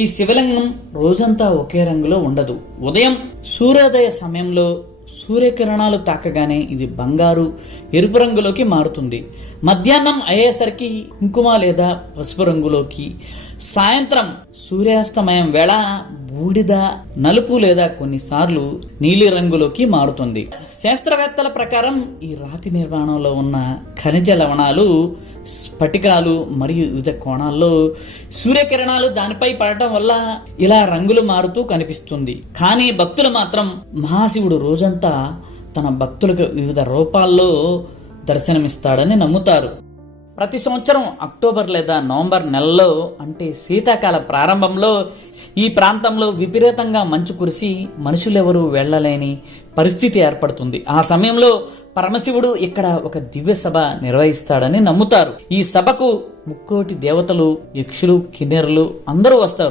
ఈ శివలింగం రోజంతా ఒకే రంగులో ఉండదు. ఉదయం సూర్యోదయ సమయంలో సూర్యకిరణాలు తాకగానే ఇది బంగారు, ఎరుపు రంగులోకి మారుతుంది. మధ్యాహ్నం అయ్యేసరికి కుంకుమ లేదా పసుపు రంగులోకి, సాయంత్రం సూర్యాస్తమయం వేళ బూడిద, నలుపు లేదా కొన్నిసార్లు నీలి రంగులోకి మారుతుంది. శాస్త్రవేత్తల ప్రకారం ఈ రాతి నిర్మాణంలో ఉన్న ఖనిజ లవణాలు, స్ఫటికాలు మరియు వివిధ కోణాల్లో సూర్యకిరణాలు దానిపై పడటం వల్ల ఇలా రంగులు మారుతూ కనిపిస్తుంది. కానీ భక్తులు మాత్రం మహాశివుడు రోజంతా తన భక్తులకు వివిధ రూపాల్లో దర్శనమిస్తాడని నమ్ముతారు. ప్రతి సంవత్సరం అక్టోబర్ లేదా నవంబర్ నెలలో, అంటే శీతాకాల ప్రారంభంలో ఈ ప్రాంతంలో విపరీతంగా మంచు కురిసి మనుషులెవరూ వెళ్లలేని పరిస్థితి ఏర్పడుతుంది. ఆ సమయంలో పరమశివుడు ఇక్కడ ఒక దివ్య సభ నిర్వహిస్తాడని నమ్ముతారు. ఈ సభకు ముక్కోటి దేవతలు, యక్షులు, కిన్నెరులు అందరూ వస్తారు.